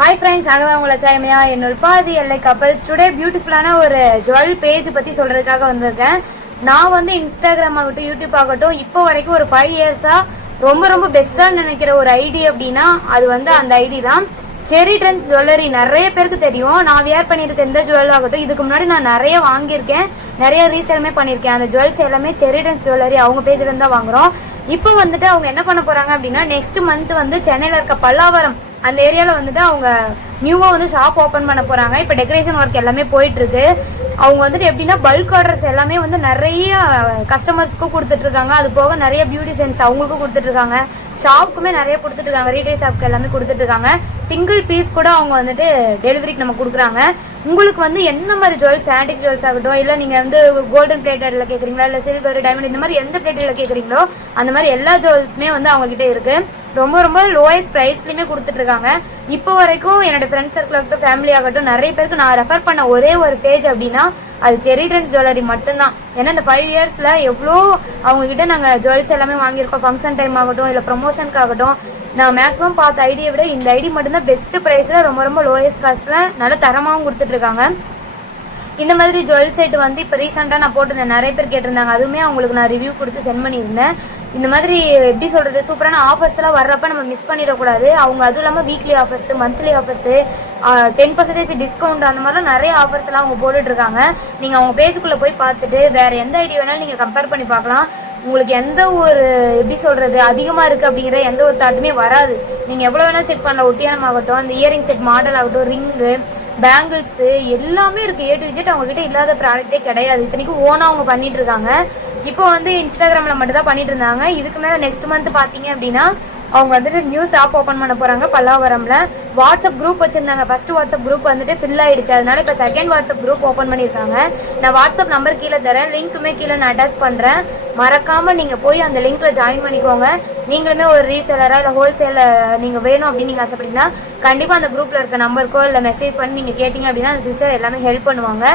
Hi friends, நாங்கள் உங்களை சாயமையா என்னோட பாதி எல்லை கப்பல்ஸ் டுடே பியூட்டிஃபுல்லான ஒரு ஜுவல் பேஜ் பற்றி சொல்கிறதுக்காக வந்திருக்கேன். நான் வந்து இன்ஸ்டாகிராம் ஆகட்டும் யூடியூப் ஆகட்டும் இப்போ வரைக்கும் ஒரு 5 இயர்ஸாக ரொம்ப பெஸ்ட்டாக நினைக்கிற ஒரு ஐடி அப்படின்னா அது வந்து அந்த ஐடி தான். செரி ட்ரெண்ட்ஸ் ஜுவல்லரி நிறைய பேருக்கு தெரியும். நான் வியர் பண்ணியிருக்க எந்த ஜுவல் ஆகட்டும் இதுக்கு முன்னாடி நான் நிறைய வாங்கியிருக்கேன், நிறைய ரீசேலுமே பண்ணியிருக்கேன். அந்த ஜுவல்ஸ் எல்லாமே செரி ட்ரெண்ட்ஸ் ஜுவல்லரி அவங்க பேஜ்லேருந்து தான் வாங்குகிறோம். இப்போ வந்துட்டு அவங்க என்ன பண்ண போகிறாங்க அப்படின்னா நெக்ஸ்ட் மந்த் வந்து சென்னையில் இருக்க பல்லாவரம் அந்த ஏரியாவில் வந்துட்டு அவங்க நியூவாக வந்து ஷாப் ஓப்பன் பண்ண போகிறாங்க. இப்போ டெக்கரேஷன் ஒர்க் எல்லாமே போயிட்டுருக்கு. அவங்க வந்துட்டு எப்படின்னா பல்க் ஆர்டர்ஸ் எல்லாமே வந்து நிறைய கஸ்டமர்ஸ்க்கும் கொடுத்துட்ருக்காங்க. அது போக நிறைய பியூட்டிஷியன்ஸ் அவங்களுக்கும் கொடுத்துட்ருக்காங்க. ஷாப்புக்குமே நிறைய கொடுத்துட்ருக்காங்க. ரீட்டைல் ஷாப்புக்கு எல்லாமே கொடுத்துட்ருக்காங்க. சிங்கிள் பீஸ் கூட அவங்க வந்துட்டு டெலிவரிக்கு நம்ம கொடுக்குறாங்க. உங்களுக்கு வந்து என்ன மாதிரி ஜுவல்ஸ், ஆன்டிக் ஜுவல்ஸ் ஆகட்டும், இல்லை நீங்கள் வந்து கோல்டன் பிளேட்டரில் கேட்குறீங்களா, இல்லை சில்வர், டைமண்ட், இந்த மாதிரி எந்த பிளேட்டரில் கேட்குறீங்களோ அந்த மாதிரி எல்லா ஜுவல்ஸுமே வந்து அவங்ககிட்ட இருக்குது. ரொம்ப லோயஸ்ட் ப்ரைஸ்லையுமே கொடுத்துட்ருக்காங்க. இப்போ வரைக்கும் என்னோட ஃப்ரெண்ட்ஸ் சர்க்கிள் ஆகட்டும், ஃபேமிலி ஆகட்டும், நிறைய பேருக்கு நான் ரெஃபர் பண்ண ஒரே ஒரு பேஜ் அப்படின்னா அது செரி ட்ரெண்ட்ஸ் ஜுவல்லரி மட்டும்தான். ஏன்னா இந்த 5 இயர்ஸில் எவ்வளோ அவங்ககிட்ட நாங்கள் ஜுவல்ஸ் எல்லாமே வாங்கியிருக்கோம். ஃபங்க்ஷன் டைம் ஆகட்டும், இல்லை ப்ரொமோஷனுக்கு ஆகட்டும், நான் மேக்ஸிமம் பார்த்த ஐடியை விட இந்த ஐடி மட்டும்தான் பெஸ்ட் ப்ரைஸில் ரொம்ப லோயஸ்ட் காஸ்ட்டில் நல்ல தரமாகவும் கொடுத்துட்ருக்காங்க. இந்த மாதிரி ஜுவல் செட் வந்து இப்போ ரீசெண்டாக நான் போட்டிருந்தேன், நிறைய பேர் கேட்டிருந்தாங்க. அதுவுமே அவங்களுக்கு நான் ரிவ்யூ கொடுத்து சென்ட் பண்ணியிருந்தேன். இந்த மாதிரி எப்படி சொல்கிறது, சூப்பரான ஆஃபர்ஸ் எல்லாம் வர்றப்ப நம்ம மிஸ் பண்ணிடக்கூடாது. அவங்க அதுவும் இல்லாமல் weekly offers, monthly offers, 10% discount, அந்த மாதிரிலாம் நிறைய ஆஃபர்ஸ் எல்லாம் அவங்க போட்டுட்ருக்காங்க. நீங்கள் அவங்க பேஜுக்குள்ளே போய் பார்த்துட்டு வேறு எந்த ஐடி வேணாலும் நீங்கள் கம்பேர் பண்ணி பார்க்கலாம். உங்களுக்கு எந்த ஒரு எப்படி சொல்கிறது அதிகமாக இருக்குது அப்படிங்கிற எந்த ஒரு தாட்டுமே வராது. நீங்கள் எவ்வளோ வேணால் செக் பண்ணலாம். ஒட்டியானம் ஆகட்டும், அந்த இயரிங் செட் மாடல் ஆகட்டும், ரிங்கு, பேங்கிள்ஸு எல்லாமே இருக்குது. A to Z அவங்ககிட்ட இல்லாத ப்ராடக்டே கிடையாது. இத்தனைக்கும் ஓனாக அவங்க பண்ணிட்டு இருக்காங்க. இப்போ வந்து இன்ஸ்டாகிராமில் மட்டும் தான் பண்ணிட்டு இருந்தாங்க. இதுக்கு மேலே நெக்ஸ்ட் மந்த் பார்த்தீங்க அப்படின்னா அவங்க வந்துட்டு நியூ ஷாப் ஓப்பன் பண்ண போகிறாங்க பல்லாவரமில். வாட்ஸ்அப் குரூப் வச்சுருந்தாங்க. ஃபஸ்ட்டு வாட்ஸ்அப் குரூப் வந்துட்டு ஃபில் ஆகிடுச்சு. அதனால இப்போ செகண்ட் வாட்ஸ்அப் குரூப் ஓப்பன் பண்ணியிருக்காங்க. நான் வாட்ஸ்அப் நம்பர் கீழே தரேன், லிங்க்குமே கீழே நான் அட்டாச் பண்ணுறேன். மறக்காமல் நீங்கள் போய் அந்த லிங்க்கில் ஜாயின் பண்ணிக்கோங்க. நீங்களுமே ஒரு ரீசேலராக இல்லை ஹோல்சேலில் நீங்கள் வேணும் அப்படின்னு நீங்கள் ஆசைப்பட்டீங்கன்னா கண்டிப்பாக அந்த குரூப்பில் இருக்க நம்பருக்கோ இல்லை மெசேஜ் பண்ணி நீங்கள் கேட்டிங்க அப்படின்னா அந்த சிஸ்டர் எல்லாமே ஹெல்ப் பண்ணுவாங்க.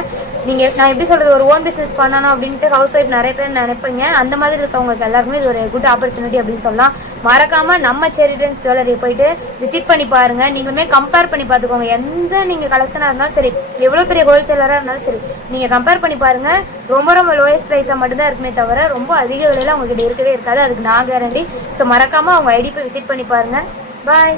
நான் எப்படி சொல்கிறது, ஒரு ஓன் பிஸ்னஸ் பண்ணணும் அப்படின்ட்டு ஹவுஸ் ஒய்ஃப் நிறைய பேர் நினைப்பீங்க. அந்த மாதிரி இருக்கவங்களுக்கு எல்லாருக்குமே இது ஒரு குட் ஆப்பர்ச்சுனிட்டி அப்படின்னு சொல்லலாம். மறக்காமல் நம்ம செரி ட்ரெண்ட்ஸ் ஜுவல்லரியை போயிட்டு விசிட் பண்ணி பாருங்கள். நீங்களுமே கம்பேர் பண்ணி பார்த்துக்கோங்க. எந்த நீங்கள் கலெக்ஷனாக இருந்தாலும் சரி, எவ்வளோ பெரிய ஹோல்சேலராக இருந்தாலும் சரி, நீங்கள் கம்பேர் பண்ணி பாருங்கள். ரொம்ப லோயஸ்ட் ப்ரைஸாக மட்டும்தான் இருக்குமே தவிர ரொம்ப அதிக விலையில் அவங்ககிட்ட இருக்கவே இருக்காது. அதுக்கு நான் கேரண்டி. ஸோ மறக்காமல் அவங்க ஐடி போய் விசிட் பண்ணி பாருங்கள். பாய்.